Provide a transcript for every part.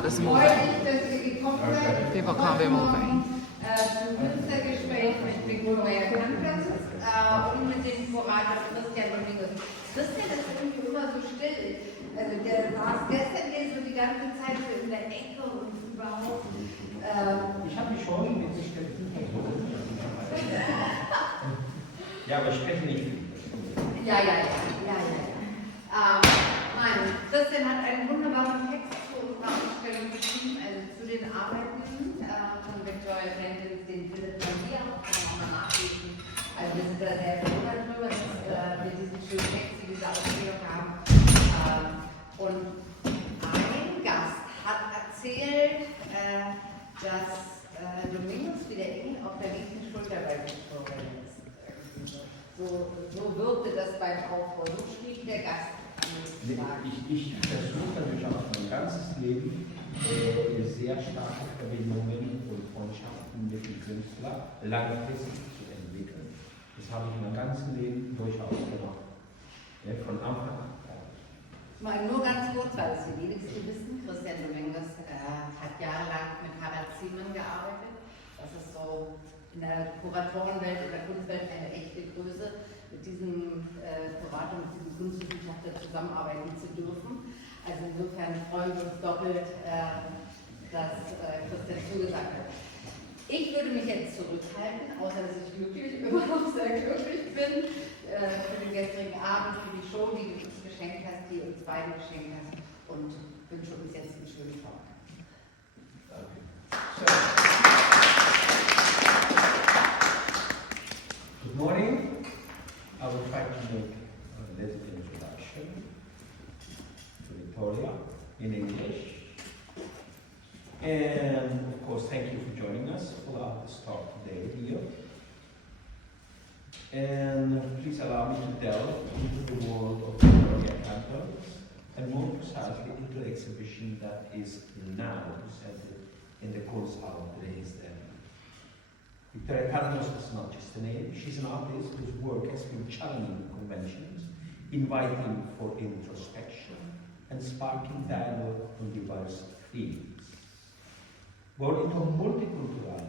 just moving. People can't be moving. Zum Künstlergespräch mit Cantons und mit dem Curator Christian Dominguez. Christian ist irgendwie immer so still. Also der saß gestern hier so die ganze Zeit so in der Ecke und überhaupt. Ich habe mich schon mit bestimmten Personen. Ja, aber ich spreche nicht viel. Ja. Nein, Christian hat einen wunderbaren Text zu unserer Ausstellung geschrieben, also zu den Arbeiten von Victoria Cantons, den findet man hier auch, kann man auch mal nachlesen. Also wir sind da sehr verwundert darüber, dass wir diesen schönen Text in dieser Ausstellung haben. Und ein Gast hat erzählt, dass Dominguez wie der Engel auf der linken Schulter bei Victoria ist. So wirkte das beim Aufbau. So schrieb der Gast. Ich versuche natürlich auch mein ganzes Leben sehr starke Verbindungen und Freundschaften mit dem Künstler langfristig zu entwickeln. Das habe ich mein ganzes Leben durchaus gemacht. Ja, von Anfang an. Mal nur ganz kurz, weil es die wenigsten wissen, Christian Dominguez hat jahrelang mit Harald Ziemann gearbeitet. Das ist so in der Kuratorenwelt oder Kunstwelt eine echte Größe, mit diesem Kurator, mit diesem Kunstwissenschaftler zusammenarbeiten zu dürfen. Also insofern freuen wir uns doppelt, dass Christian zugesagt hat. Ich würde mich jetzt zurückhalten, außer dass ich wirklich immer noch sehr glücklich bin für den gestrigen Abend, für die Show, die du uns geschenkt hast, die uns beide geschenkt hast, und wünsche uns jetzt einen schönen Tag. Danke. Good morning. I will try to make a little introduction to Victoria in English. And of course, thank you for joining us for our start today here. And please allow me to delve into the world of Victoria Cantons, and more precisely into the exhibition that is now presented in the Kunstverein Dresden. Victoria Cantons is not just a name, she's an artist whose work has been challenging conventions, inviting for introspection, and sparking dialogue on diverse themes. Born into a multicultural,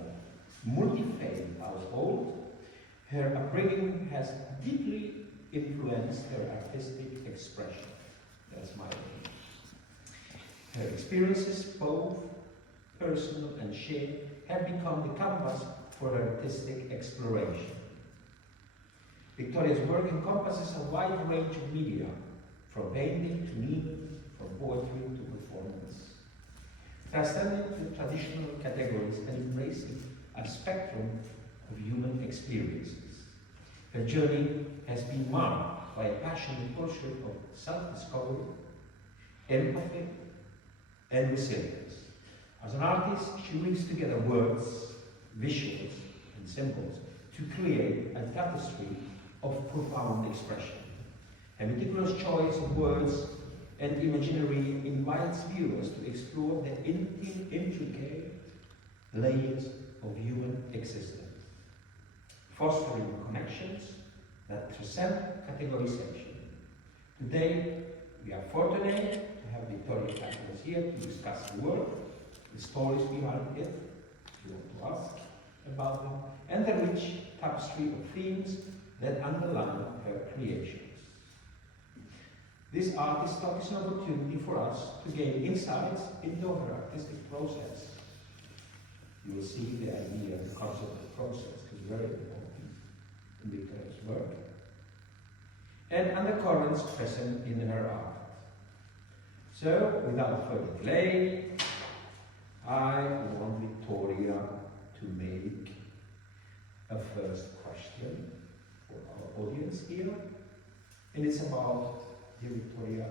multi-faith household, her upbringing has deeply influenced her artistic expression. That's my opinion. Her experiences, both personal and shared, have become the canvas for her artistic exploration. Victoria's work encompasses a wide range of media, from painting to meme, from poetry to performance, transcending the traditional categories and embracing a spectrum of human experiences. Her journey has been marked by a passionate pursuit of self-discovery, empathy, and resilience. As an artist, she weaves together words, visuals, and symbols to create a tapestry of profound expression. Her meticulous choice of words and imaginary invites viewers to explore the intricate layers of human existence, fostering connections that transcend categorization. Today, we are fortunate to have Victoria Cantons here to discuss the work, the stories behind it, if you want to ask about them, and the rich tapestry of themes that underline her creations. This artist talk is an opportunity for us to gain insights into her artistic process. You will see the idea, the concept of process is very important in Victoria's work, and undercurrents present in her art. So, without further delay, I want Victoria to make a first question for our audience here, and it's about, dear Victoria,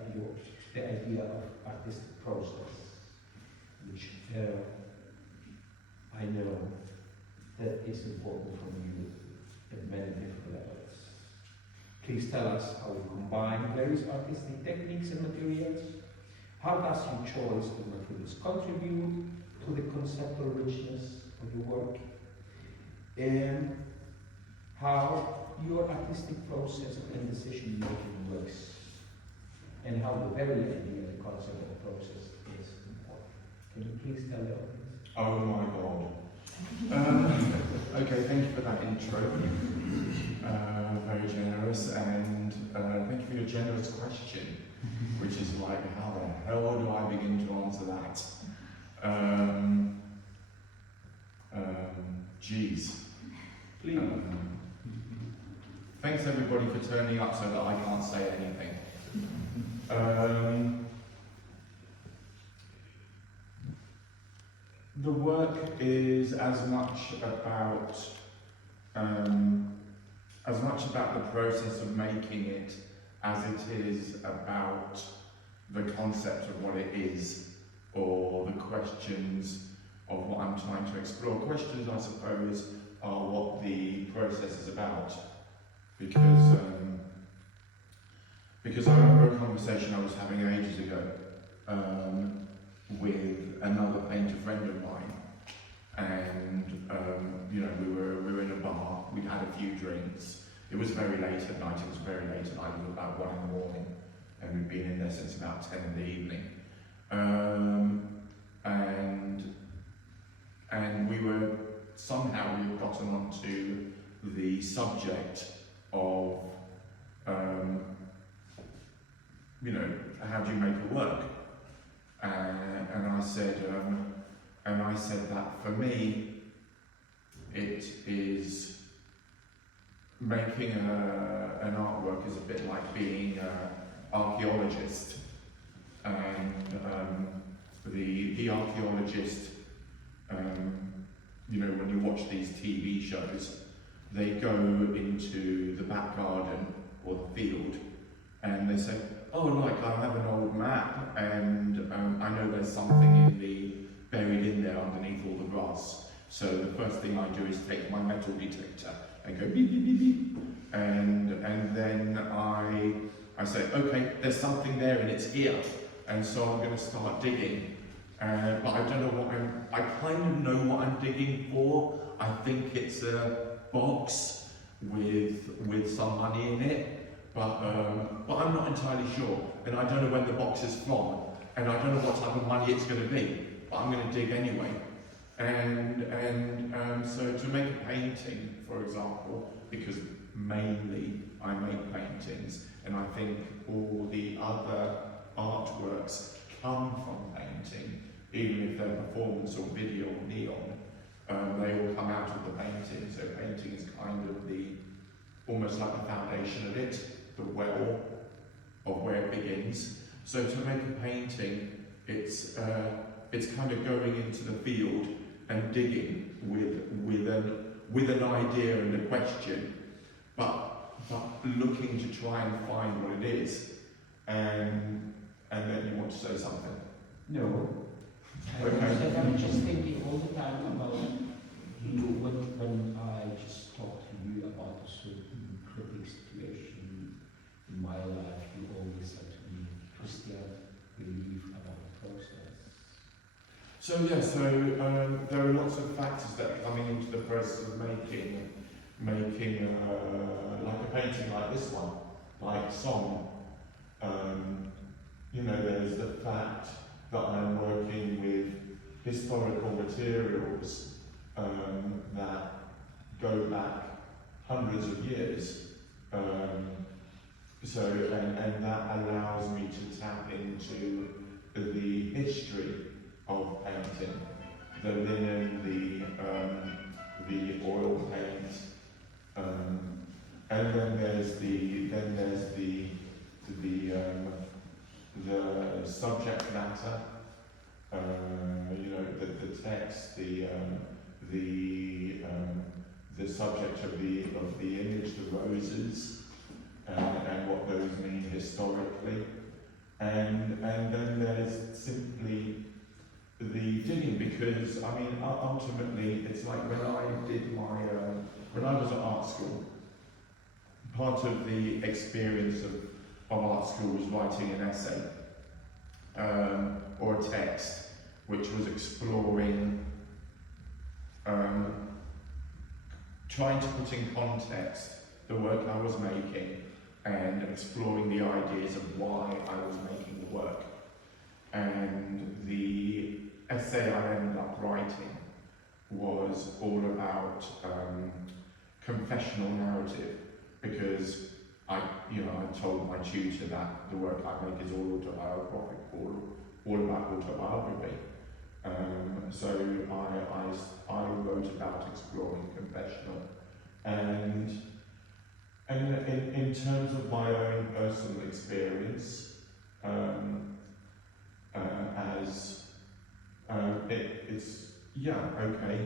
the idea of artistic process, which I know that is important for you at many different levels. Please tell us how you combine various artistic techniques and materials. How does your choice of materials contribute to the conceptual richness of your work? And how your artistic process and decision making works, and how the very idea, the concept of the process is important. Can you please tell the audience? Oh my God. Okay, thank you for that intro. Very generous, and thank you for your generous question, which is like, how the hell do I begin to answer that? Geez. Please. Thanks everybody for turning up so that I can't say anything. The work is as much about the process of making it as it is about the concept of what it is, or the questions of what I'm trying to explore. Questions, I suppose, are what the process is about. Because I remember a conversation I was having ages ago with another painter friend of mine, and you know, we were in a bar, we'd had a few drinks. It was very late at night, it was about 1 in the morning, and we'd been in there since about 10 in the evening. And we were, somehow we had gotten onto the subject of, you know, how do you make it work? And I said that for me, it is making an artwork is a bit like being an archaeologist. And the archaeologist, you know, when you watch these TV shows, they go into the back garden or the field, and they say, oh, like, I have an old map, and I know there's something buried in there underneath all the grass. So the first thing I do is take my metal detector and go beep, beep, beep, beep. And then I say, okay, there's something there and it's here. And so I'm going to start digging. But I don't know I kind of know what I'm digging for. I think it's a box with some money in it. But I'm not entirely sure, and I don't know when the box is from, and I don't know what type of money it's going to be, but I'm going to dig anyway. And so to make a painting, for example, because mainly I make paintings, and I think all the other artworks come from painting, even if they're performance or video or neon, they all come out of the painting. So painting is kind of almost like the foundation of it, the well of where it begins. So to make a painting, it's kind of going into the field and digging with an idea and a question, but looking to try and find what it is, and then you want to say something. No. Okay. I'm just thinking all the time about you when I just talk to you about a certain critic situation in my life. You always said to me, Christian, believe about the process. So there are lots of factors that are coming into the process of making like a painting like this one, like Song. You know, there's the fact that I'm working with historical materials that go back hundreds of years. And that allows me to tap into the history of painting, the linen, the oil paint, and then there's the subject matter, you know, the text, the subject of the image, the roses, and what those mean historically, and then there's simply the digging, because I mean ultimately it's like when I was at art school, part of the experience of art school was writing an essay or a text which was exploring, trying to put in context the work I was making and exploring the ideas of why I was making the work. And the essay essay I ended up writing was all about confessional narrative, because I told my tutor that the work I make is all autobiographic, all about autobiography. So I wrote about exploring confessional, and in terms of my own personal experience, okay.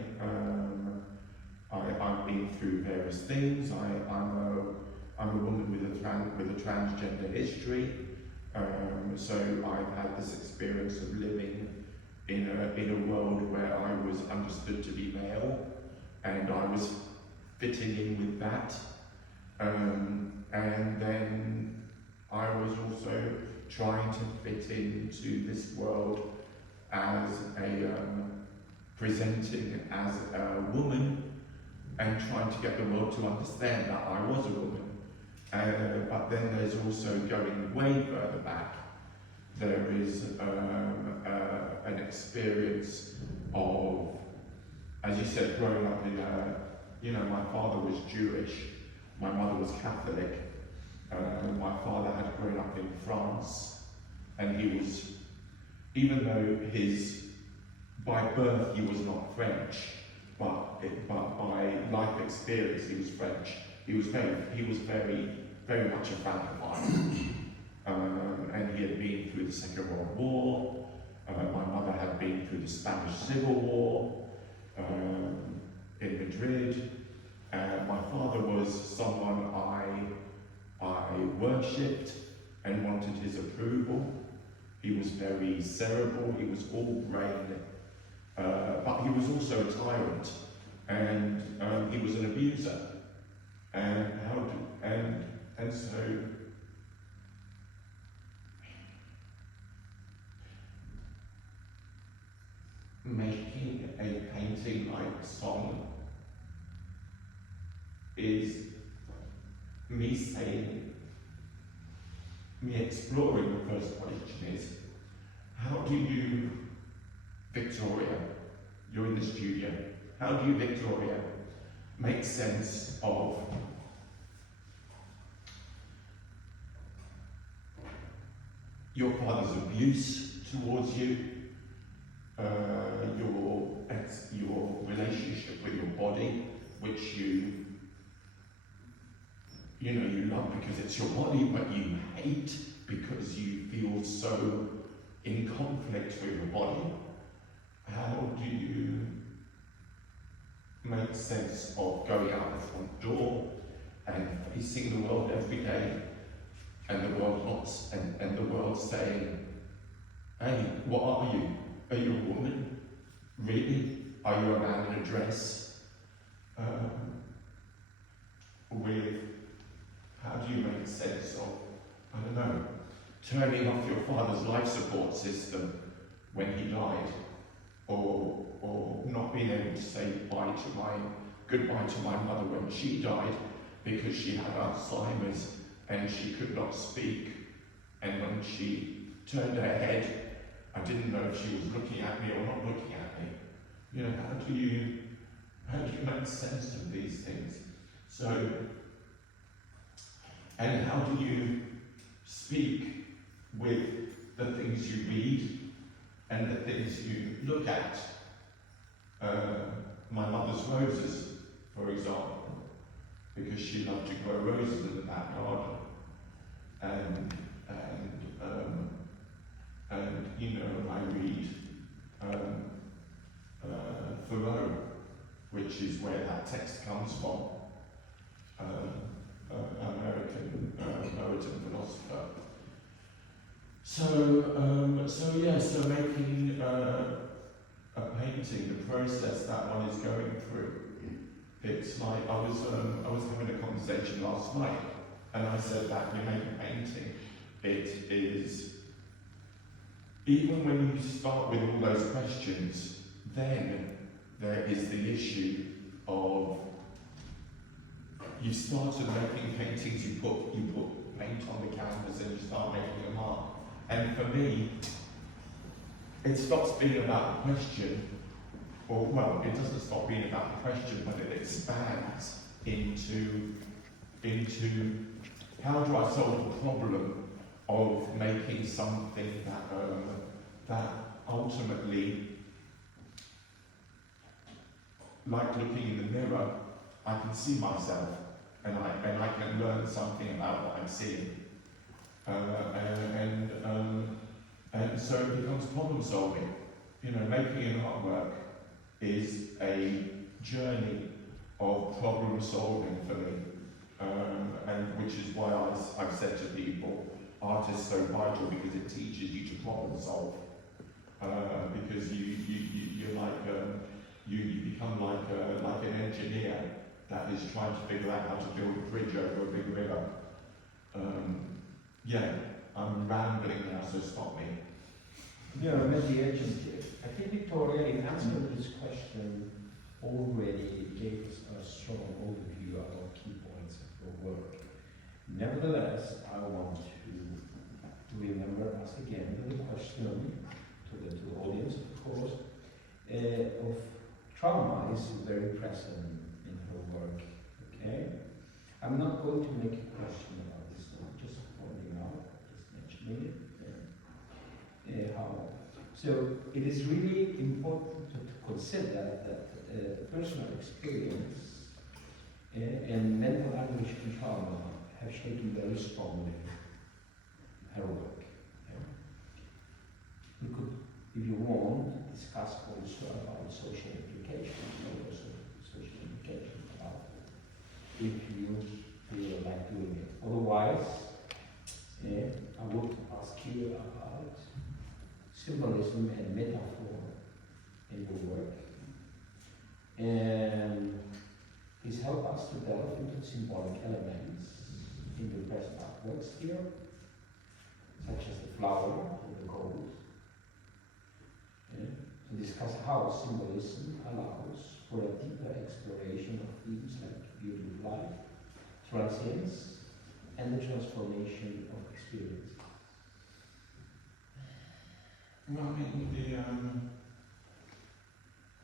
I've been through various things. I'm a woman with a transgender history, so I've had this experience of living in a world where I was understood to be male, and I was fitting in with that, and then I was also trying to fit into this world as presenting as a woman, and trying to get the world to understand that I was a woman. But then there's also going way further back. There is an experience of, as you said, growing up in my father was Jewish, my mother was Catholic. My father had grown up in France, and he was, even though by birth he was not French, but by life experience he was French. He was very, very much a francophile, and he had been through the Second World War. My mother had been through the Spanish Civil War in Madrid. My father was someone I worshipped and wanted his approval. He was very cerebral. He was all brain. But he was also a tyrant, and he was an abuser, and so making a painting like Song is me exploring. The first question is, how do you, Victoria, you're in the studio, how do you, Victoria, make sense of your father's abuse towards you, your relationship with your body, which you love because it's your body, but you hate because you feel so in conflict with your body? How do you make sense of going out the front door and facing the world every day, and the world saying, "Hey, what are you? Are you a woman? Really? Are you a man in a dress?" How do you make sense of, I don't know, turning off your father's life support system when he died, or not being able to say goodbye to my mother when she died because she had Alzheimer's and she could not speak, and when she turned her head, I didn't know if she was looking at me or not looking at me. How do you make sense of these things? So, and how do you speak with the things you read and the things you look at? My mother's roses, for example, because she loved to grow roses in the back garden. I read Thoreau, which is where that text comes from, American poet and philosopher. So making a painting, the process that one is going through, it's like, I was having a conversation last night, and I said that when you make a painting, it is, even when you start with all those questions, then there is the issue of, you started making paintings, you put paint on the canvas and you start making a mark. And for me, it stops being about the question, or well, it doesn't stop being about the question, but it expands into how do I solve the problem of making something that ultimately, like looking in the mirror, I can see myself and I can learn something about what I'm seeing. And so it becomes problem solving. You know, making an artwork is a journey of problem solving for me. And which is why I've said to people, art is so vital because it teaches you to problem solve. Because you're like you become like an engineer that is trying to figure out how to build a bridge over a big river. Yeah, I'm rambling now, so stop me. Yeah, I'm at the edge of it. I think Victoria, in answer to this question, already gave us a strong overview of key points of your work. Nevertheless, I want to remember us again with a question to the audience, of course, of trauma is very present in her work. Okay, I'm not going to make a question about this. I'm just pointing out, just mentioning it. How? So it is really important to consider that personal experience and mental anguish and trauma have shaped very strongly her work. We could, if you want, discuss also about social implications, about if you feel like doing it. Otherwise, I would ask you about symbolism and metaphor in your work. And please help us to delve into symbolic elements in the present artworks here, such as the flower or the gold. To discuss how symbolism allows for a deeper exploration of themes like beauty of life, transience, and the transformation of experience. Well, I mean,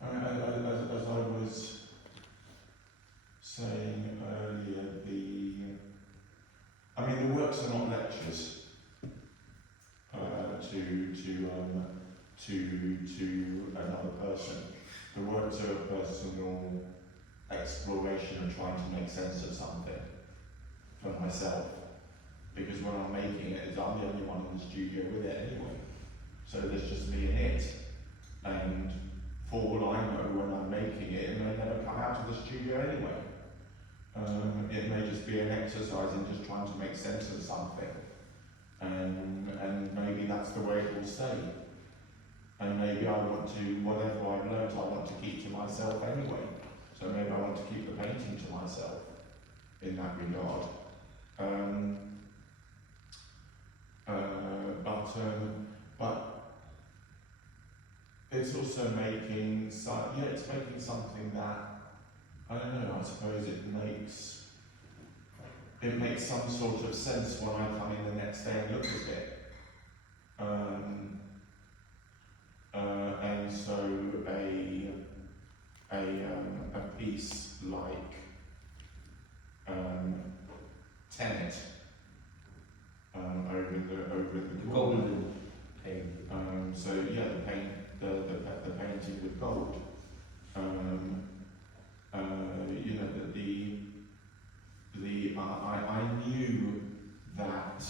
as I was saying earlier, the works are not lectures to another person. The works are a personal exploration of trying to make sense of something for myself. Because when I'm making it, I'm the only one in the studio with it anyway. So there's just me and it. And for all I know, when I'm making it, it may never come out of the studio anyway. It may just be an exercise in just trying to make sense of something. And maybe that's the way it will stay. And maybe I want to, whatever I've learned, I want to keep to myself anyway. So maybe I want to keep the painting to myself in that regard. But it's also making something that, I don't know, I suppose it makes some sort of sense when I come in the next day and look at it. And so a piece like Tenet over the golden paint. So yeah, the painting with gold. You know I knew that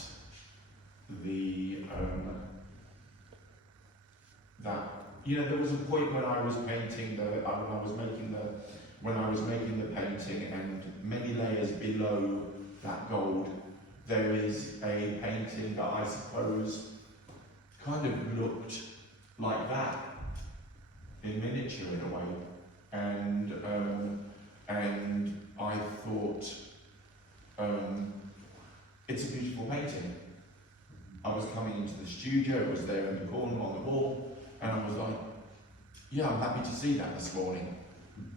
there was a point when I was painting when I was making the painting, and many layers below that gold, there is a painting that I suppose kind of looked like that in miniature in a way, and I thought it's a beautiful painting. I was coming into the studio, it was there in the corner on the wall, and I was like, yeah, I'm happy to see that this morning.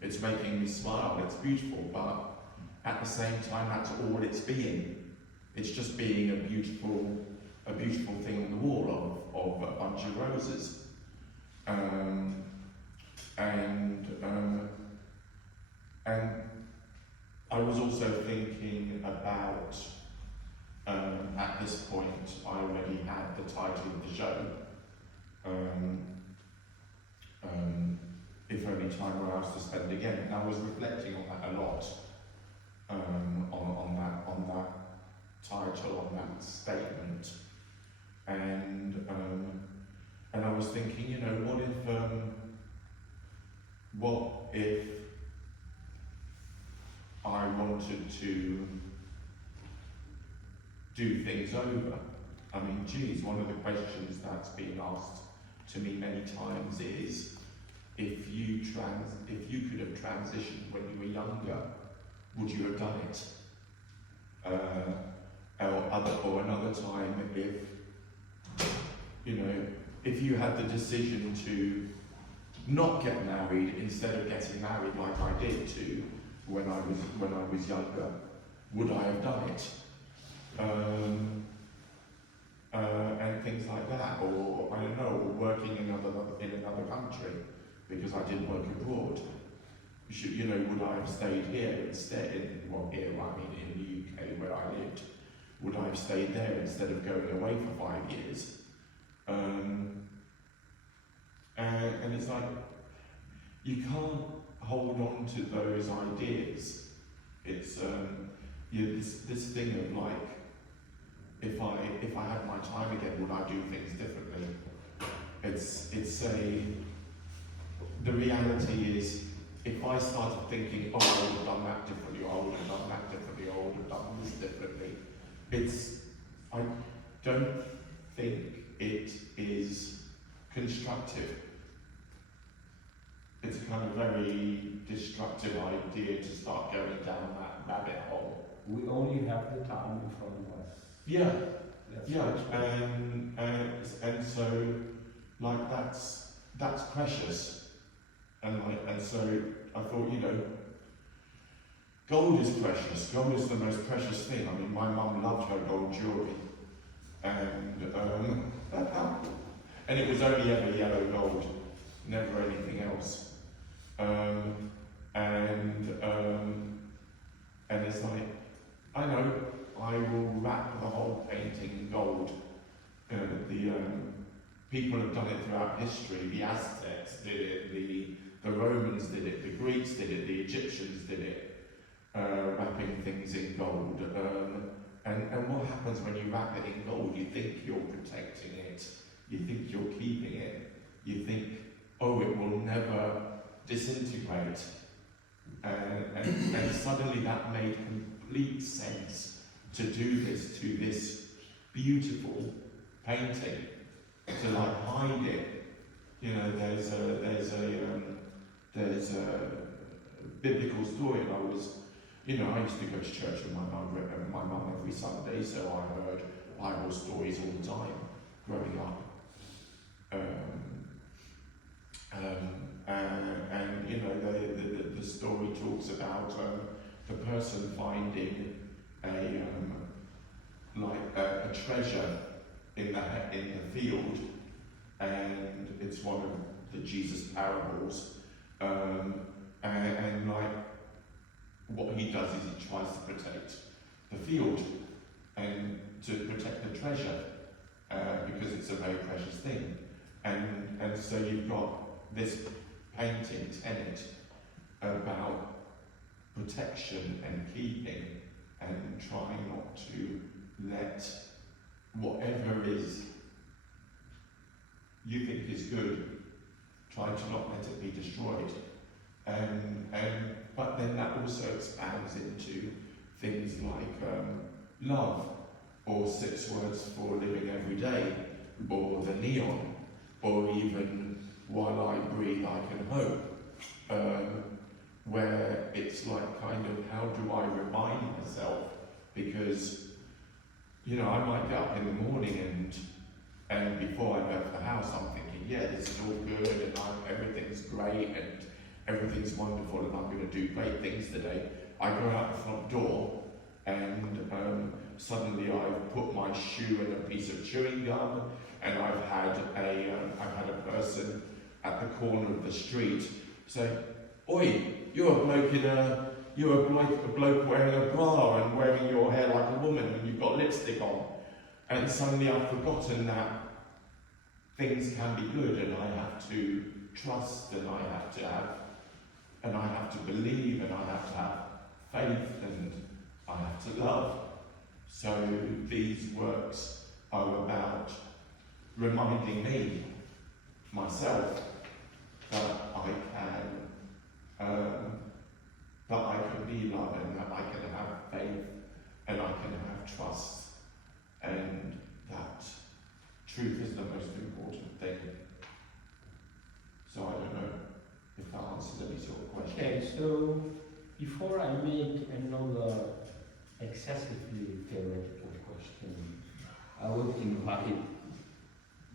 It's making me smile, it's beautiful, but at the same time, that's all it's being. It's just being a beautiful thing on the wall of a bunch of roses. and I was also thinking about, at this point, I already had the title of the show, If Only Time Were Ours to Spend Again, and I was reflecting on that a lot, on that title, on that statement, and I was thinking, you know, what if I wanted to do things over? I mean, geez, one of the questions that's been asked to me many times is, if you could have transitioned when you were younger, would you have done it? Or another time, if you had the decision to not get married instead of getting married like I did to when I was younger, would I have done it? And things like that, or I don't know, or working in another country because I didn't work abroad. Would I have stayed here instead? In the UK where I lived, would I have stayed there instead of going away for 5 years? And it's like, you can't hold on to those ideas. It's this thing of like, if I had my time again, would I do things differently? The reality is, if I started thinking, oh, I would have done that differently, or I would have done that differently, or I would have done this differently, I don't think it is constructive. It's a kind of very destructive idea to start going down that rabbit hole. We only have the time in front of us. Yeah, and so like that's precious, and so I thought, gold is precious. Gold is the most precious thing. I mean, my mum loved her gold jewellery, and it was only ever yellow gold, never anything else. And it's like, I know, I will wrap the whole painting in gold. People have done it throughout history. The Aztecs did it, the Romans did it, the Greeks did it, the Egyptians did it, wrapping things in gold. And what happens when you wrap it in gold? You think you're protecting it, you think you're keeping it, you think, oh, it will never disintegrate. And suddenly that made complete sense to do this to this beautiful painting, to like hide it. There's a biblical story, and I used to go to church with my mum every Sunday, so I heard Bible stories all the time growing up. The story talks about the person finding a treasure in the field, and it's one of the Jesus parables. And what he does is he tries to protect the field and to protect the treasure because it's a very precious thing. And so you've got this painting tenet about protection and keeping, and trying not to let whatever is you think is good, try to not let it be destroyed. But then that also expands into things like love, or 6 words for living every day, or the neon, or even while I breathe I can hope, where it's like kind of, how do I remind myself? Because I might get up in the morning and before I left the house I'm thinking, yeah, this is all good, and everything's great and everything's wonderful and I'm going to do great things today. I go out the front door and suddenly I've put my shoe in a piece of chewing gum, and I've had a person at the corner of the street say, "Oi, you're a bloke wearing a bra and wearing your hair like a woman and you've got lipstick on." And suddenly I've forgotten that things can be good, and I have to trust, and I have to believe, and I have to have faith, and I have to love. So these works are about reminding me, myself, that I can be loved, and that I can have faith, and I can have trust, and that truth is the most important thing. So I don't know if that answers any sort of question. Okay, so before I make another excessively theoretical question, I would invite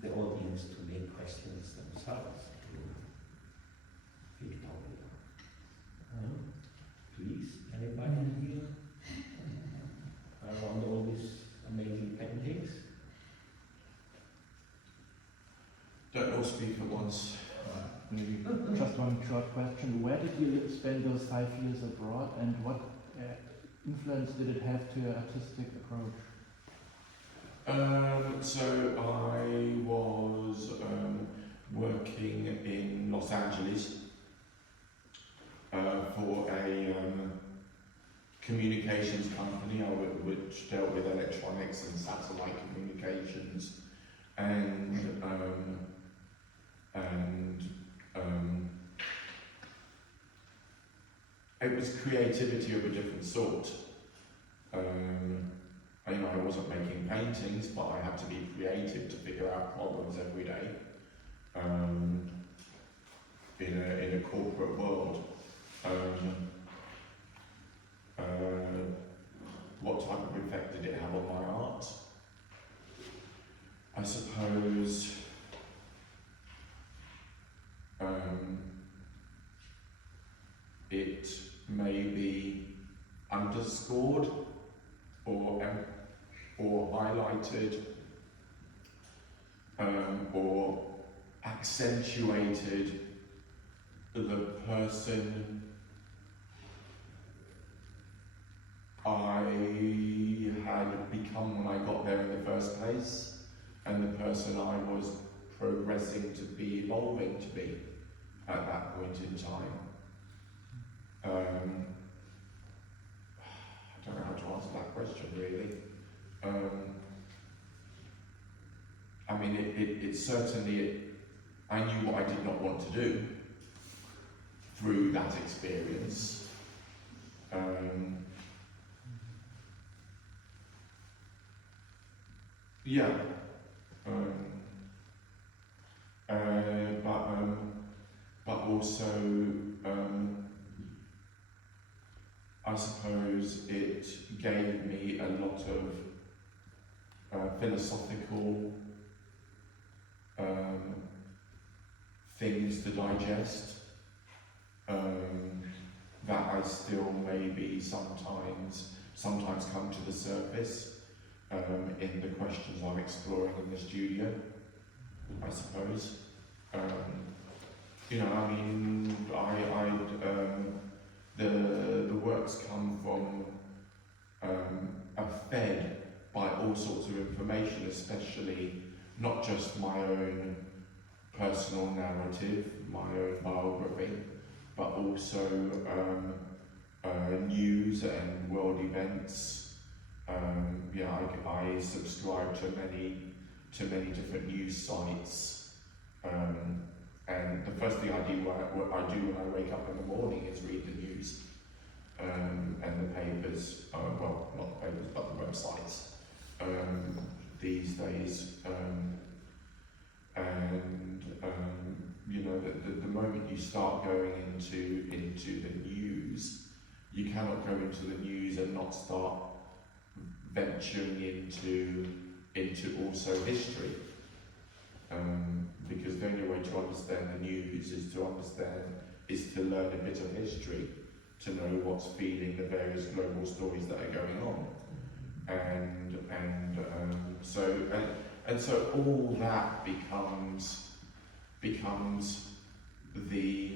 the audience to make questions themselves to Victoria. Please, anybody here? Around all these amazing paintings? Don't all speak at once. Maybe just one short question. Where did you spend those 5 years abroad, and what influence did it have to your artistic approach? So I was working in Los Angeles for a communications company which dealt with electronics and satellite communications, and it was creativity of a different sort. I wasn't making paintings, but I had to be creative to figure out problems every day in a corporate world. What type of effect did it have on my art? I suppose it may be underscored or highlighted or accentuated the person I had become when I got there in the first place, and the person I was progressing to be, evolving to be at that point in time. I don't know how to answer that question really. I mean, it certainly, I knew what I did not want to do through that experience. But also, I suppose it gave me a lot of philosophical things to digest that I still maybe sometimes come to the surface in the questions I'm exploring in the studio, I suppose. The works come from, are fed by all sorts of information, especially not just my own personal narrative, my own biography, but also news and world events. I subscribe to many different news sites, and the first thing I do when I wake up in the morning is read the news and the papers. Well, not the papers, but the websites these days. The moment you start going into the news, you cannot go into the news and not start venturing into also history, because the only way to understand the news is to learn a bit of history, to know what's feeding the various global stories that are going on, so all that becomes the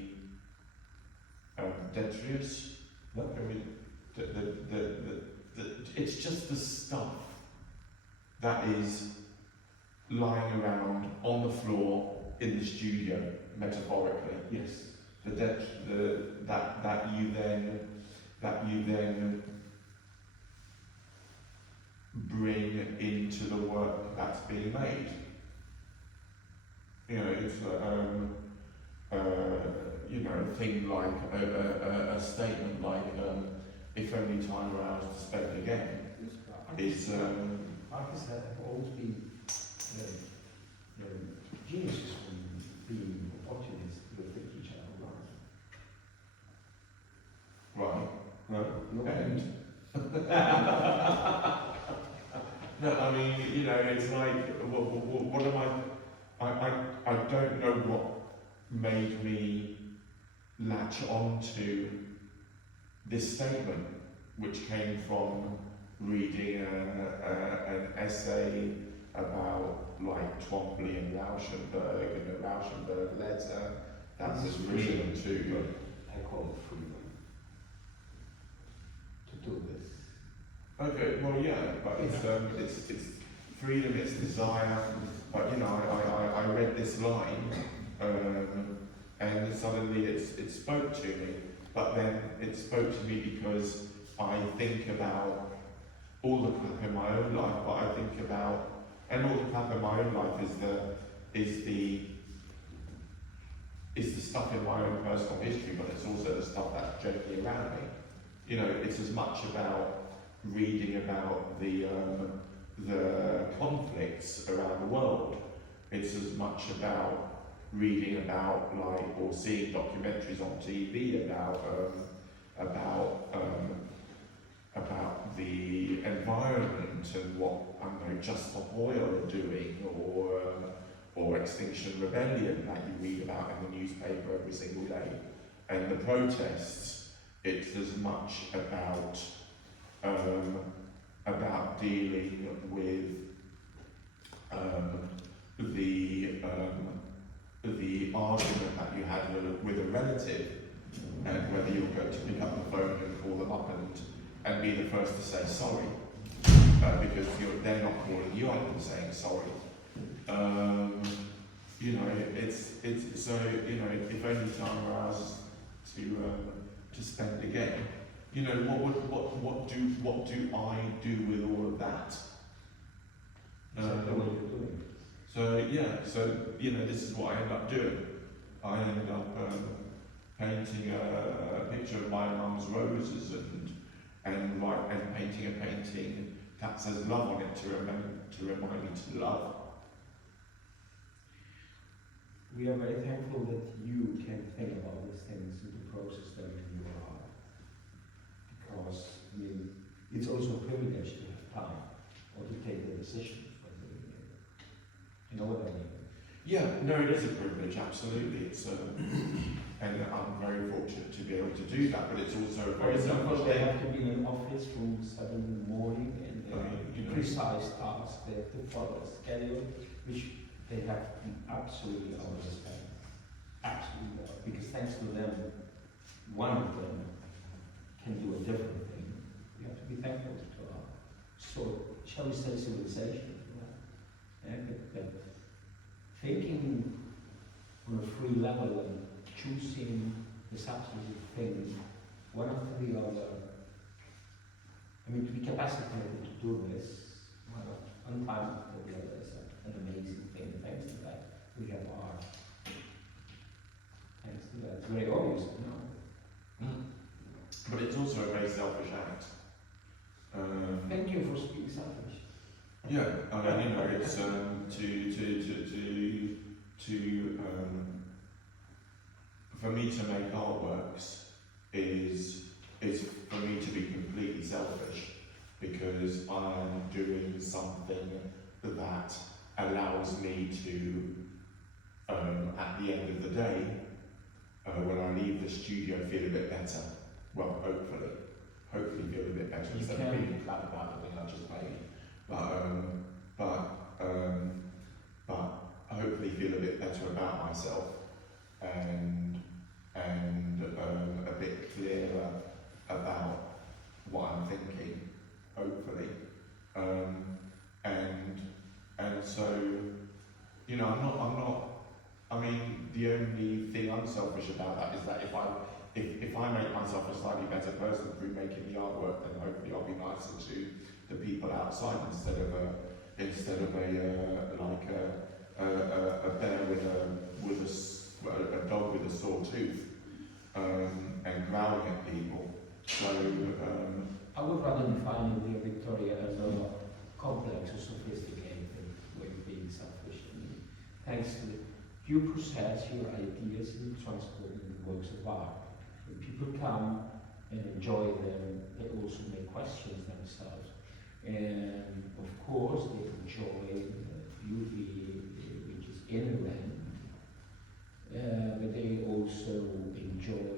detritus. What? I mean, it's just the stuff that is lying around on the floor in the studio, metaphorically. Yes. That you then bring into the work that's being made. You know, it's a thing like a statement like if only time were ours to spend again. Is artists have always been geniuses from being opportunists with each other. right. No, And no, I mean, you know, it's like what am I don't know what made me latch onto this statement, which came from reading an essay about like Twombly and Rauschenberg and the Rauschenberg letter. That was freedom to. I call it freedom to do this. Okay, well, yeah, but it's freedom, it's desire. But you know, I read this line, and suddenly it spoke to me. But then it spoke to me because I think about all the crap in my own life. But I think about, and all the crap in my own life is the stuff in my own personal history. But it's also the stuff that's generally around me. You know, it's as much about reading about the conflicts around the world. It's as much about reading about, like, or seeing documentaries on TV about the environment and what, I don't know, Just Stop Oil are doing, or Extinction Rebellion that you read about in the newspaper every single day, and the protests. It's as much about dealing with the argument that you had with a relative, and whether you're going to pick up the phone and call them up and be the first to say sorry, because they're not calling you up and saying sorry. You know, it's so, you know, if only time were ours to spend again. You know, what do I do with all of that? So yeah, so you know, this is what I end up doing. I end up painting a picture of my mum's roses and painting a painting that says love on it to remind me to love. We are very thankful that you can think about these things in the process that you are. Because, I mean, it's also a privilege to have time or to take the decision for doing it. You know what I mean? Yeah, no, it is a privilege, absolutely. It's and I'm very fortunate to be able to do that, but it's also a very selfish they thing. have to be in an office from 7 in the morning and precise tasks, they have to follow a schedule, which they have to be absolutely understand. Absolutely, because thanks to them, one of them can do a different thing. We have to be thankful to our, so shall we say, civilization. But thinking on a free level and choosing the substantive thing, one after the other. I mean, to be capacitated to do this, one time after the other is an amazing thing. Thanks to that, we have art. Thanks to that, it's very obvious, you know. But it's also a very selfish act. Thank you for speaking selfish. Yeah, I mean, you know, it's for me to make artworks is for me to be completely selfish, because I'm doing something that allows me to, at the end of the day, when I leave the studio, feel a bit better. Well, hopefully feel a bit better instead of feeling flat about the thing I just made. But hopefully feel a bit better about myself. and a bit clearer about what I'm thinking, hopefully. And so, you know, I'm not, I mean, the only thing unselfish about that is that if I make myself a slightly better person through making the artwork, then hopefully I'll be nicer to the people outside instead of a bear with a dog with a sore tooth and growling at people. So I would rather define the Victoria as a complex or sophisticated way of being selfish. Thanks to you process your ideas and transport in the works of art. When people come and enjoy them, they also make questions themselves. And of course, they enjoy beauty which is inherent, but they also enjoy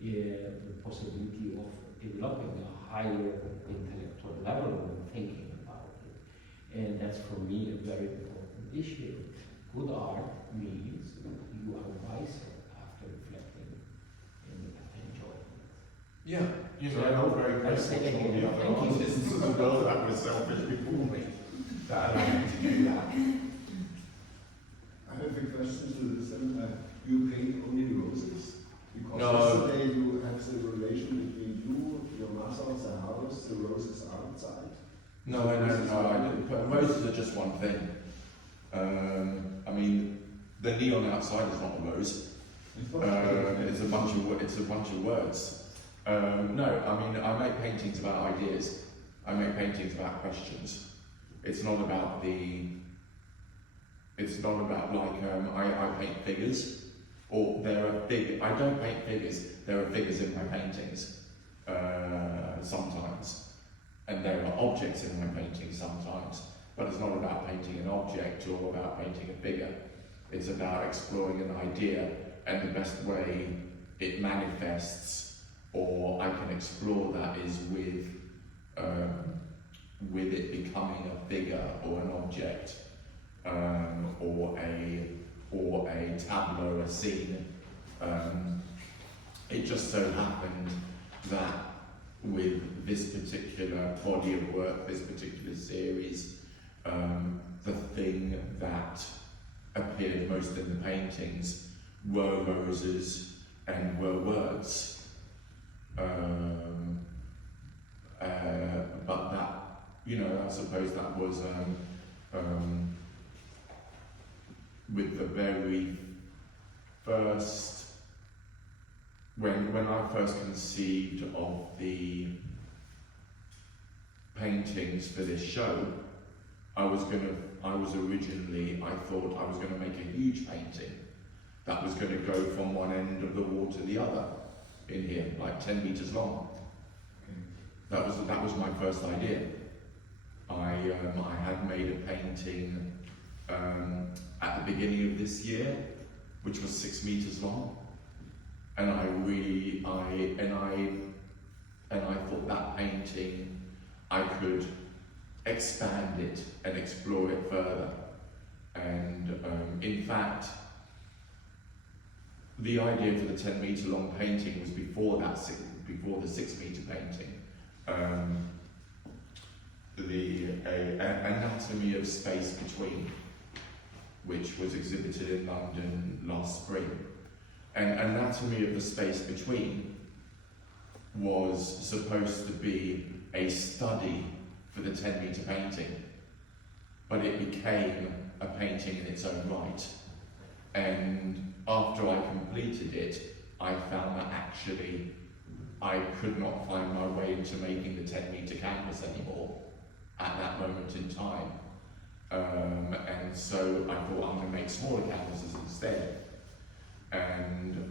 the possibility of developing a higher intellectual level of thinking about it. And that's for me a very important issue. Good art means you are wiser after reflecting and enjoying it. yeah, you know, So I'm very I say grateful to all the again, other thank you. artists as well that were selfish before me that allowed me to do that. I have a question to this. You paint only roses? Because No. yesterday you have the relation between you, your mother, the house, the roses outside. No, I didn't. But roses are just one thing. I mean, the neon outside is not a rose. It's a bunch of words. No, I mean, I make paintings about ideas. I make paintings about questions. It's not about like I paint figures, or there are I don't paint figures. There are figures in my paintings sometimes, and there are objects in my paintings sometimes. But it's not about painting an object or about painting a figure. It's about exploring an idea and the best way it manifests, or I can explore that, is with it becoming a figure or an object, or a tableau, a scene. It just so happened that with this particular body of work, this particular series, the thing that appeared most in the paintings were roses and were words. But that, you know, I suppose that was with the very first, when I first conceived of the paintings for this show, I thought I was gonna make a huge painting that was gonna go from one end of the wall to the other in here, like 10 meters long. That was my first idea. I had made a painting at the beginning of this year, which was 6 meters long, and I thought that painting I could expand it and explore it further. And in fact, the idea for the 10 meter long painting was before the 6 meter painting. The anatomy of space between, which was exhibited in London last spring. And anatomy of the space between was supposed to be a study for the 10 meter painting, but it became a painting in its own right. And after I completed it, I found that actually I could not find my way into making the 10 meter canvas anymore at that moment in time. And so I thought I'm going to make smaller canvases instead. And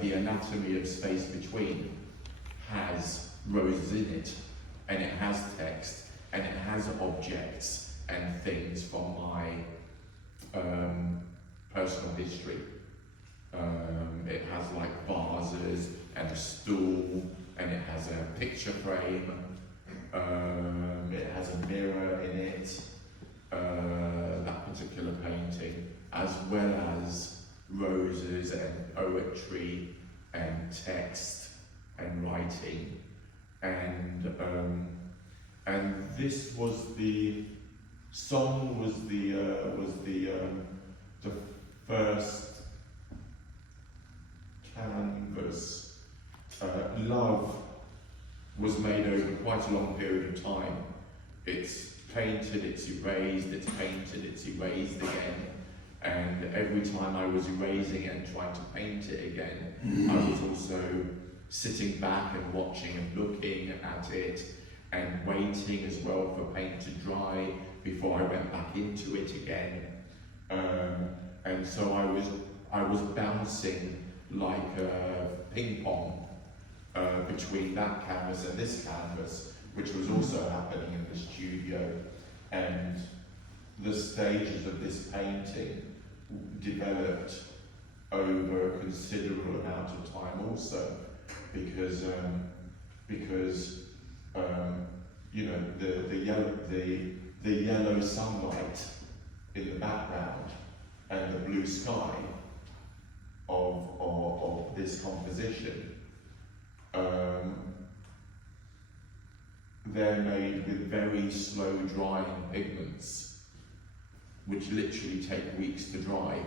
the anatomy of space between has roses in it, and it has text, and it has objects and things from my personal history. It has like vases and a stool, and it has a picture frame. It has a mirror in it, that particular painting. as well as roses and poetry and text and writing, and this was the song was the first canvas. Love was made over quite a long period of time. It's painted, it's erased, it's painted, it's erased again. And every time I was erasing it and trying to paint it again, I was also sitting back and watching and looking at it and waiting as well for paint to dry before I went back into it again. And so I was bouncing like a ping pong between that canvas and this canvas, which was also happening in the studio. And the stages of this painting developed over a considerable amount of time also, because you know, the yellow sunlight in the background and the blue sky of this composition, they're made with very slow drying pigments, which literally take weeks to dry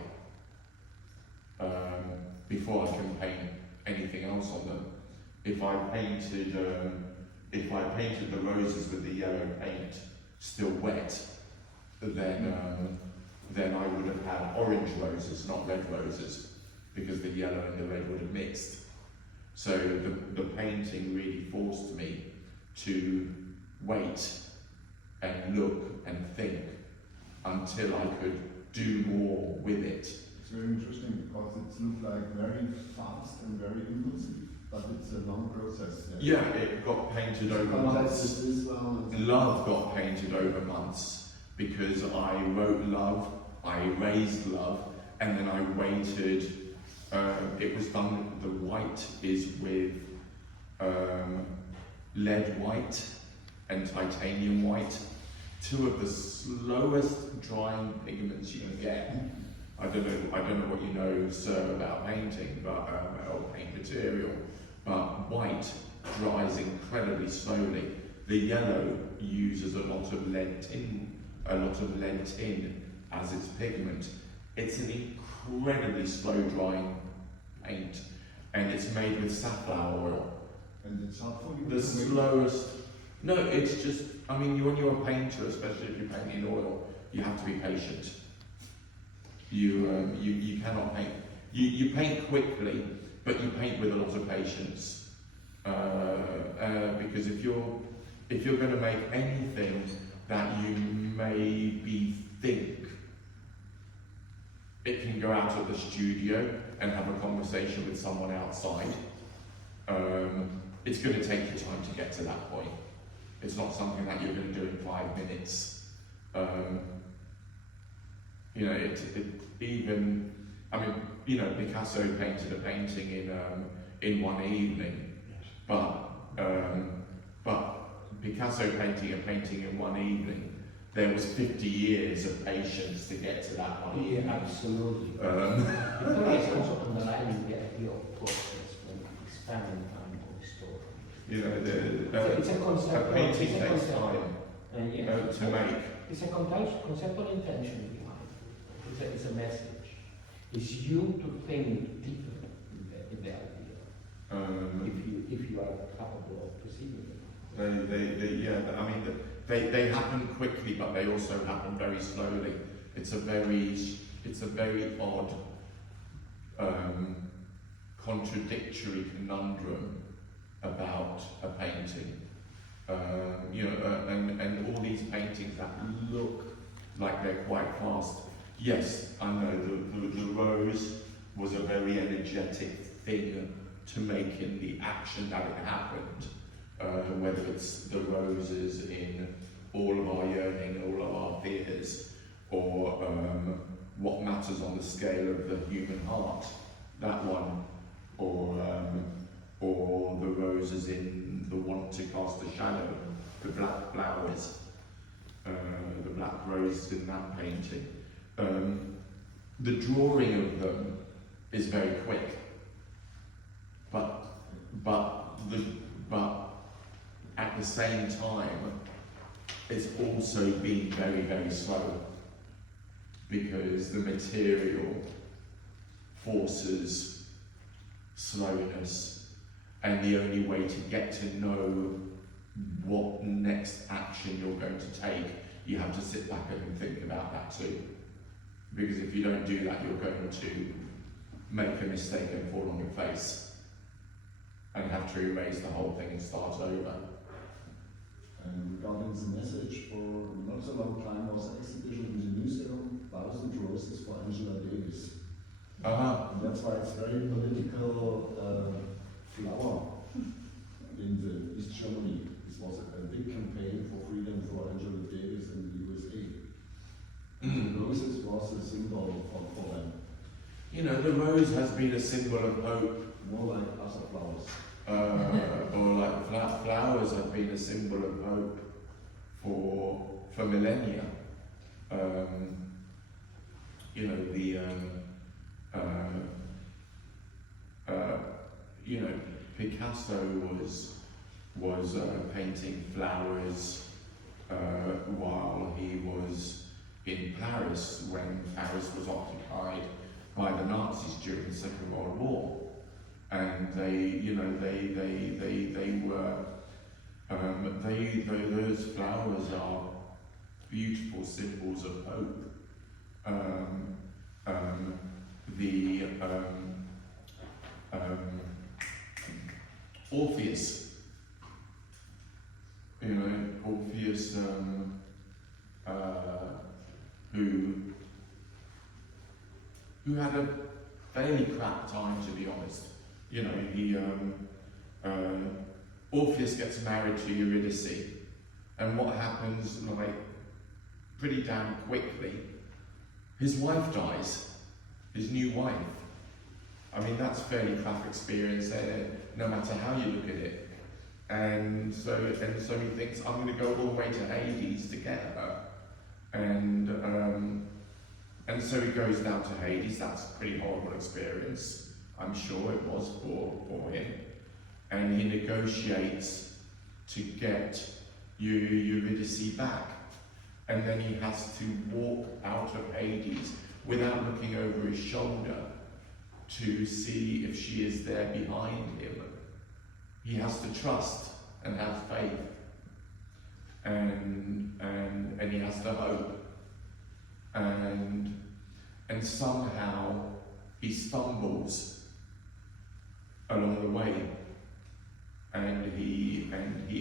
before I can paint anything else on them. If I painted the roses with the yellow paint still wet, then I would have had orange roses, not red roses, because the yellow and the red would have mixed. So the painting really forced me to wait and look and think until I could do more with it. It's very interesting because it looks like very fast and very impulsive, but it's a long process. Yeah, it got painted over months. Love got painted over months because I wrote love, I erased love, and then I waited. It was done, the white is with lead white and titanium white, two of the slowest drying pigments you can get. I don't know what you know, sir, about painting, but or paint material, but white dries incredibly slowly. The yellow uses a lot of lead tin as its pigment. It's an incredibly slow drying paint, and it's made with safflower oil. And it's not for you. The slowest. No, it's just. I mean, when you're a painter, especially if you're painting in oil, you have to be patient. You cannot paint. You paint quickly, but you paint with a lot of patience. Because if you're going to make anything that you maybe think it can go out of the studio and have a conversation with someone outside, it's going to take you time to get to that point. It's not something that you're going to do in 5 minutes. You know, even, I mean, you know, Picasso painted a painting in one evening, but Picasso painting a painting in one evening, there was 50 years of patience to get to that one. Yeah, absolutely. It's also underlining the idea of process when expanding time of the story. You know, It's a concept. a painting takes time yeah. to make. It's a conceptual intention behind it. It's a message. It's you to think deeper in the idea. If you are capable of perceiving it. I mean, they happen quickly, but they also happen very slowly. It's a very odd, contradictory conundrum about a painting. You know, and all these paintings that look like they're quite fast. Yes, I know the rose was a very energetic thing to make in the action that it happened. Whether it's the roses in All of Our Yearning, All of Our Fears, or What Matters on the Scale of the Human Heart, that one, or the roses in The Want to Cast a Shadow, the black flowers, the black roses in that painting. the drawing of them is very quick, but at the same time, it's also been very, very slow, because the material forces slowness, and the only way to get to know what next action you're going to take, you have to sit back and think about that too. Because if you don't do that, you're going to make a mistake and fall on your face and have to erase the whole thing and start over. And regarding the message, for not so long time was an exhibition in the museum, 1,000 Roses for Angela Davis. And that's why it's very political flower in the East Germany. This was a big campaign for freedom for Angela Davis in the USA. The roses was a symbol for them. You know, the rose has been a symbol of hope. More like other flowers. Or like flowers have been a symbol of hope for millennia. You know, you know, Picasso was painting flowers while he was in Paris, when Paris was occupied by the Nazis during the Second World War. And those flowers are beautiful symbols of hope. Orpheus, you know, Orpheus, who had a fairly crap time, to be honest. You know, Orpheus gets married to Eurydice, and what happens, like, pretty damn quickly, his wife dies, his new wife. I mean, that's a fairly crap experience, no matter how you look at it. And so he thinks, I'm going to go all the way to Hades to get her. And so he goes down to Hades. That's a pretty horrible experience. I'm sure it was for him. And he negotiates to get Eurydice back. And then he has to walk out of Hades without looking over his shoulder to see if she is there behind him. He has to trust and have faith. And he has to hope. And somehow he stumbles along the way, and he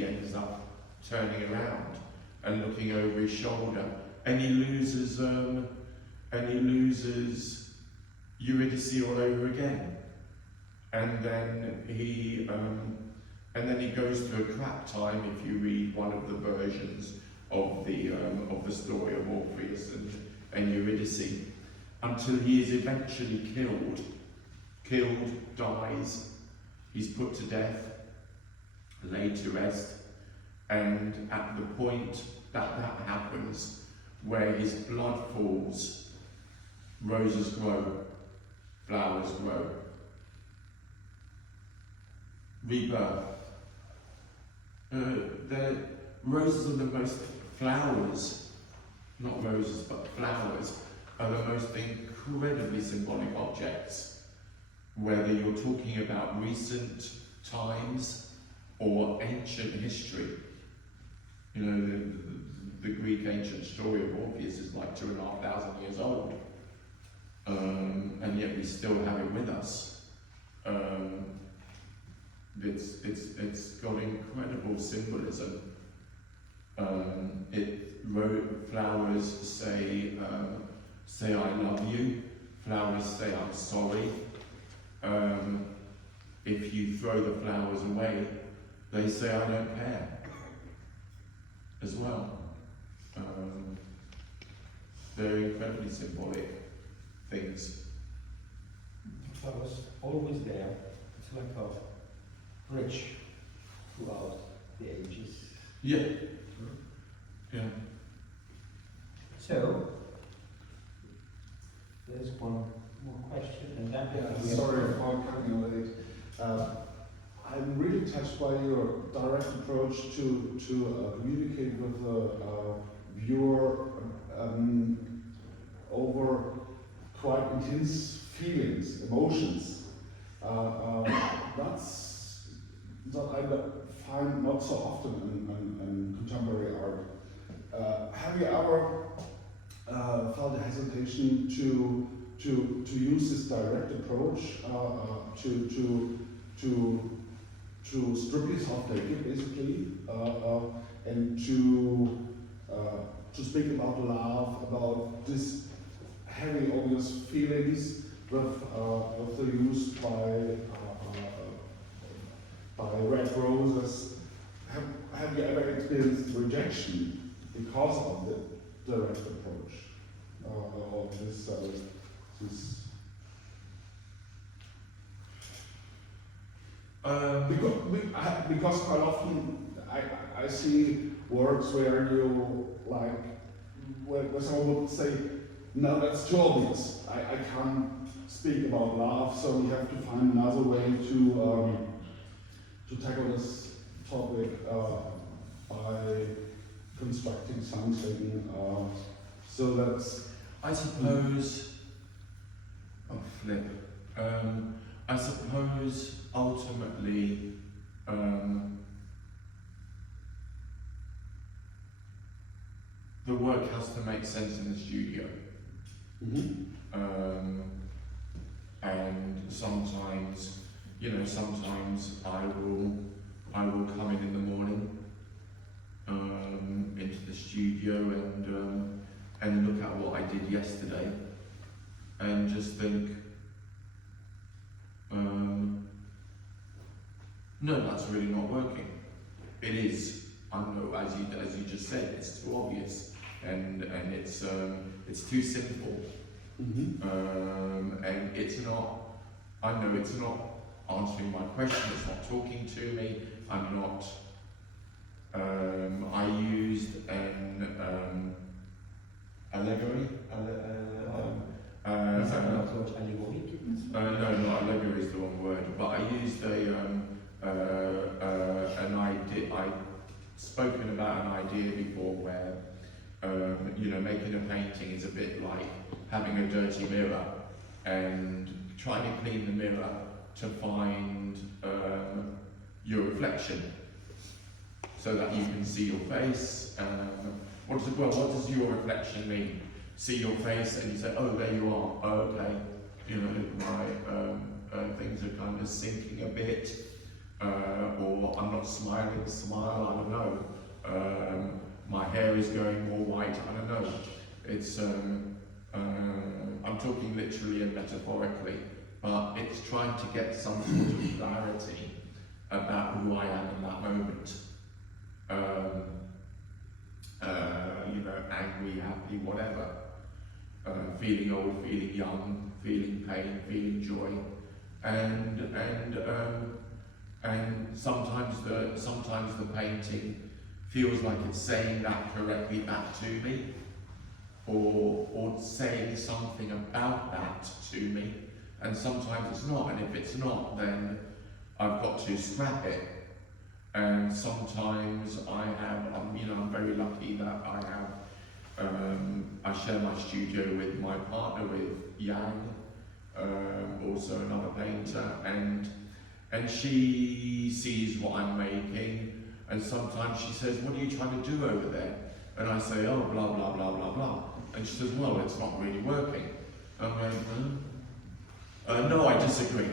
ends up turning around and looking over his shoulder, and he loses Eurydice all over again, and then he goes through a crap time. If you read one of the versions of the story of Orpheus and Eurydice, until he is eventually killed, dies, he's put to death, laid to rest, and at the point that happens, where his blood falls, roses grow, flowers grow. Rebirth. The roses are the most, flowers, not roses, but flowers, are the most incredibly symbolic objects, whether you're talking about recent times or ancient history. You know, the Greek ancient story of Orpheus is like 2,500 years old, and yet we still have it with us. It's got incredible symbolism. Flowers say I love you. Flowers say I'm sorry. If you throw the flowers away, they say I don't care as well. They're incredibly symbolic things. The flowers always there. It's like a bridge throughout the ages. Yeah. Yeah. So, There's one more question, and then Yeah, sorry for coming late. I'm really touched by your direct approach to communicate with the viewer over quite intense feelings, emotions. That's that I find not so often in contemporary art. Have you ever felt a hesitation to use this direct approach to strip yourself naked, basically, and to speak about love, about this heavy, obvious feelings with the use by red roses? Have you ever experienced rejection because of the direct approach of this? Because quite often I see works where you like where someone would say, no, that's too obvious. I can't speak about love, so we have to find another way to tackle this topic by constructing something. So that's. I suppose. I suppose ultimately, the work has to make sense in the studio. And sometimes, sometimes I will come in the morning into the studio and look at what I did yesterday and just think, no, that's really not working. It is. I know, as you just said, it's too obvious, and it's too simple, and it's not. I know it's not answering my question. It's not talking to me. I'm not. I used an allegory. Is that an approach allegorique? No, not allegory is the wrong word. But I used an idea. I'd spoken about an idea before where, making a painting is a bit like having a dirty mirror and trying to clean the mirror to find your reflection so that you can see your face. What does your reflection mean? See your face and you say, oh, there you are, oh, okay. My things are kind of sinking a bit, or I'm not smiling, smile, I don't know. My hair is going more white, I don't know. It's, I'm talking literally and metaphorically, but it's trying to get some sort of clarity about who I am in that moment. Angry, happy, whatever. Feeling old, feeling young, feeling pain, feeling joy, and sometimes the painting feels like it's saying that correctly back to me, or saying something about that to me, and sometimes it's not. And if it's not, then I've got to scrap it. And sometimes I'm very lucky that I share my studio with my partner, with Yang, also another painter, and she sees what I'm making, and sometimes she says, what are you trying to do over there? And I say, oh, blah, blah, blah, blah, blah. And she says, well, it's not really working. I'm like, no, I disagree.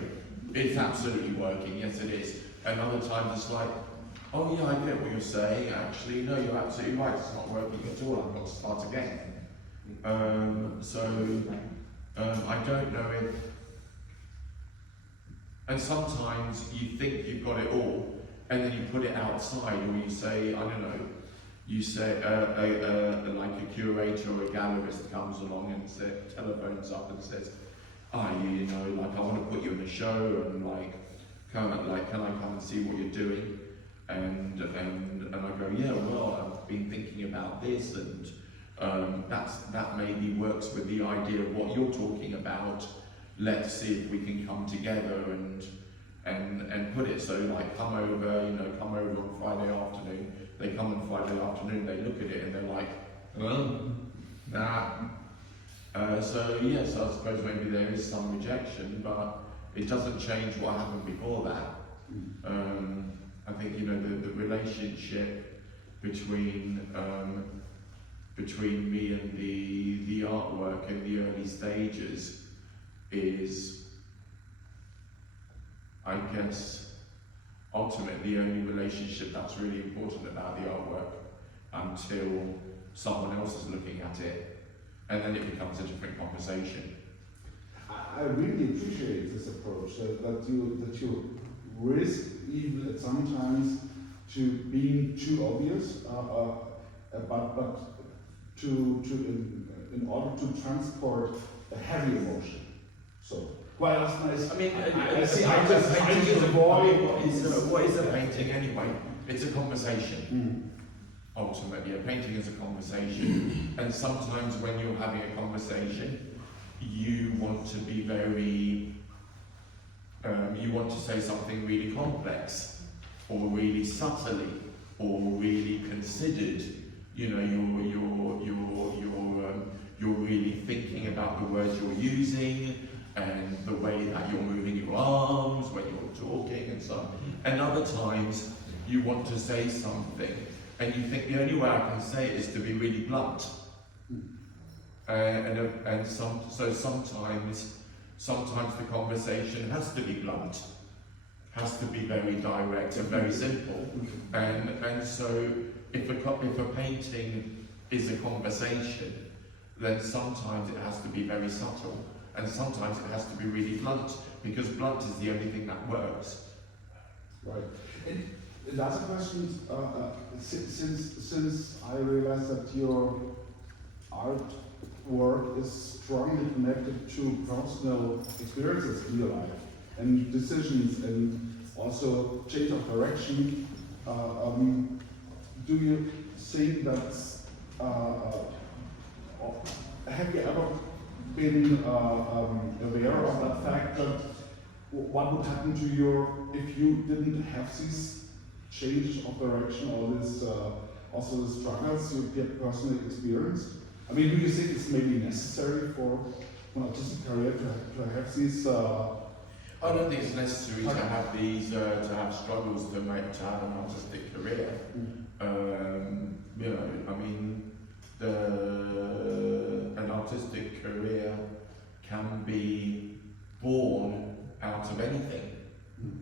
It's absolutely working, yes it is. And other times it's like, oh yeah, I get what you're saying, actually, no, you're absolutely right, it's not working at all, I've got to start again. I don't know if... And sometimes you think you've got it all, and then you put it outside, or you say, I don't know, you say, like a curator or a gallerist comes along and telephones up and says, like, I want to put you in a show, and can I come and see what you're doing? And I go, yeah, well, I've been thinking about this, and that maybe works with the idea of what you're talking about. Let's see if we can come together and put it so, like, come over on Friday afternoon. They come on Friday afternoon, they look at it and they're like, well, nah. So yes, I suppose maybe there is some rejection, but it doesn't change what happened before that. I think, you know, the relationship between me and the artwork in the early stages is, I guess, ultimately the only relationship that's really important about the artwork until someone else is looking at it, and then it becomes a different conversation. I really appreciate this approach, that you risk even at sometimes to being too obvious, but in order to transport a heavy emotion. So, well, that's nice. I mean, I see. I just avoid what is a painting anyway? It's a conversation. Ultimately, a painting is a conversation, and sometimes when you're having a conversation, you want to be very, you want to say something really complex, or really subtly, or really considered. You know, you're really thinking about the words you're using and the way that you're moving your arms when you're talking and so on. And other times you want to say something and you think the only way I can say it is to be really blunt. So sometimes the conversation has to be blunt, has to be very direct and very simple. And so if a painting is a conversation, then sometimes it has to be very subtle, and sometimes it has to be really blunt, because blunt is the only thing that works. Right. And another question, since I realized that your artwork is strongly connected to personal experiences in your life, and decisions, and also change of direction, do you think that's, have you ever been aware of that fact, that what would happen to if you didn't have this change of direction, or this also the struggles you get personally experienced? I mean, do you think it's maybe necessary for an artistic career to have these? I don't think it's necessary to have these, to have struggles to have an artistic career. You know, I mean, an artistic career can be born out of anything.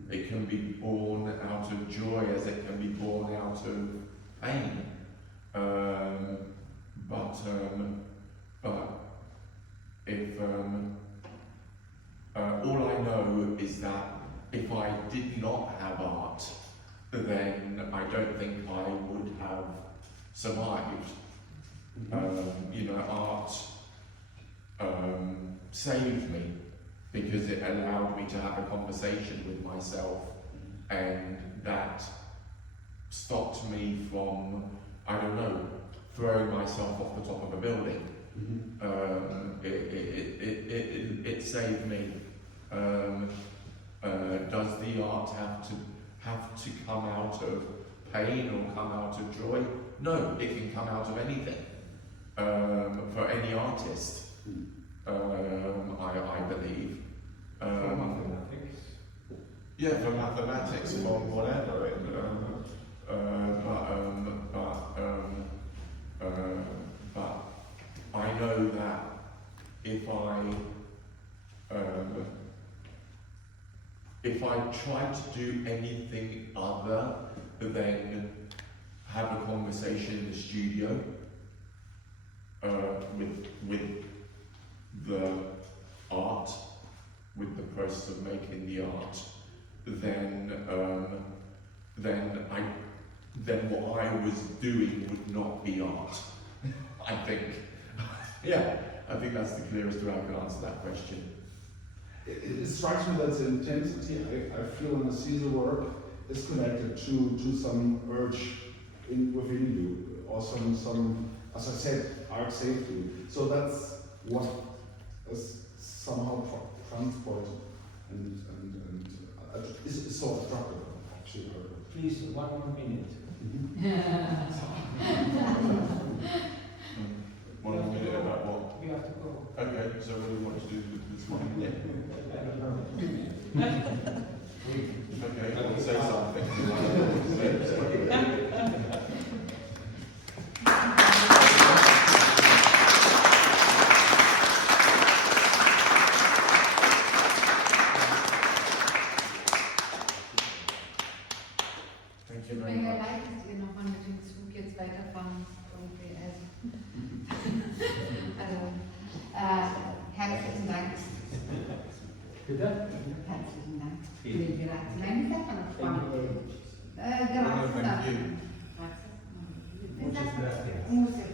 It can be born out of joy, as it can be born out of pain. But if all I know is that if I did not have art, then I don't think I would have survived. You know, art saved me because it allowed me to have a conversation with myself, and that stopped me from, I don't know, throwing myself off the top of a building. It saved me. Does the art have to come out of pain or come out of joy? No, it can come out of anything. For any artist, I believe. For mathematics? Yeah, for mathematics, for whatever. But I know that if I try to do anything other than have a conversation in the studio with the art, with the process of making the art, then what I was doing would not be art. I think. Yeah, I think that's the clearest way I can answer that question. It strikes me that the intensity I feel when I see the work is connected to some urge within you, or some, as I said, I art safety. So that's what is somehow transported and is so attractive, actually. Please, 1 more minute. 1 more minute about what? We have to go. Okay, so what do you want to do with this 1 minute? Okay, say something. Tut mir ja leid, dass wir nochmal mit dem Zug jetzt weiterfahren. Also, herzlichen Dank. Bitte? Herzlichen Dank. Grazie. Nein, wie sagt man auf Spanisch? Thank you. Grazie. Wie sagt man?